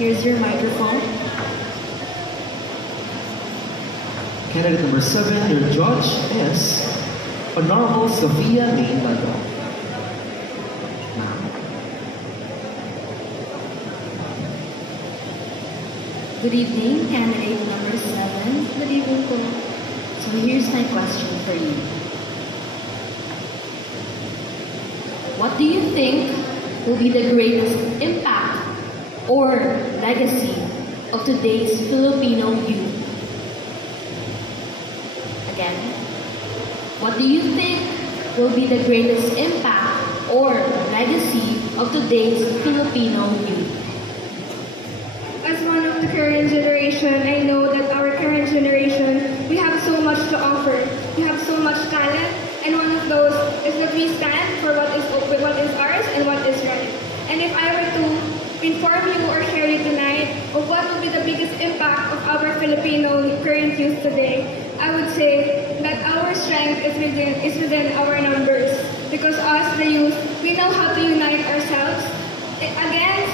Here's your microphone. Candidate number 7, your judge is Honorable Sofia Main Lago. Good evening, candidate number 7. Good evening po. So here's my question for you. What do you think will be the greatest impact or legacy of today's Filipino youth? Again, what do you think will be the greatest impact or legacy of today's Filipino youth? As one of the current generation, I know that our current generation, we have so much to offer. We have so much talent, and one of those is that we stand for what is ours and what is right. And if I were to inform you or share you tonight of what will be the biggest impact of our Filipino current youth today, I would say that our strength is within our numbers. Because us, the youth, we know how to unite ourselves against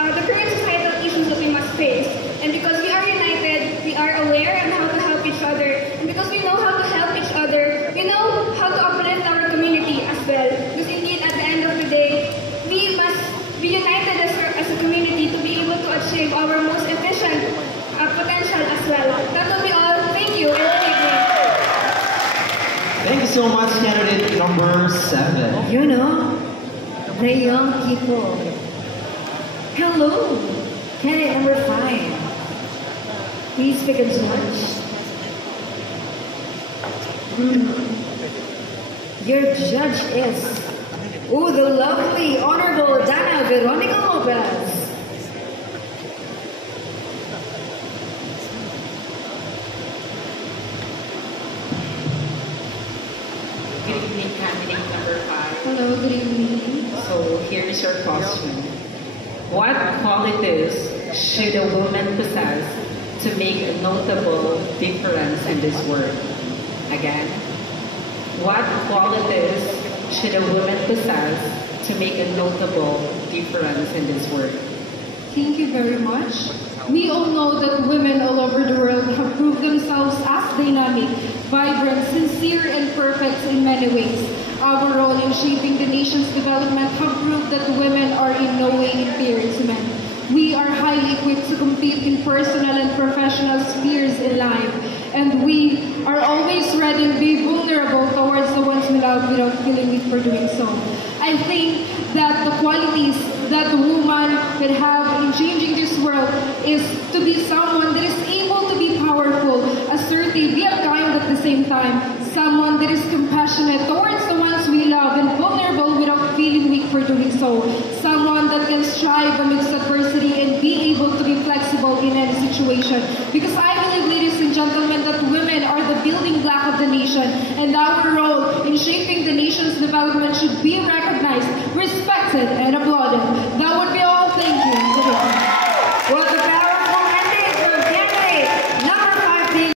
the current societal issues that we must face. And because we are united, we are aware on how to help each other. And because we know how to help each other, we know how to uplift our community as well. Because indeed, at the end of the day, we must be united as a community to be able to achieve our most efficient potential as well. That will be all. Thank you. And good evening. Thank you so much, candidate number 7. You know, the young people. Hello, candidate number 5. Please pick a judge. Your judge is, the lovely, Honorable Dana Veronica Lopez. Good evening, candidate number 5. Hello, good evening. So here's your question. What qualities should a woman possess to make a notable difference in this world? Again, what qualities should a woman possess to make a notable difference in this world? Thank you very much. We all know that women all over the world have proved themselves as dynamic, vibrant, sincere, and perfect in many ways. Our role in shaping the nation's development have proved that women are in no way inferior to men. We are highly equipped to compete in personal and professional spheres in life, and we are always ready to be vulnerable towards the ones we love without feeling weak for doing so. I think that the qualities that the woman can have in changing this world is to be someone that is able to be powerful, assertive, yet kind at the same time, someone that is compassionate towards the ones we love and vulnerable without feeling weak for doing so, someone that can strive amidst adversity and be able to be flexible in any situation. Because I believe, ladies and gentlemen, that women are the building block of the nation, and our role in shaping the nation's development should be recognized, respected, and applauded.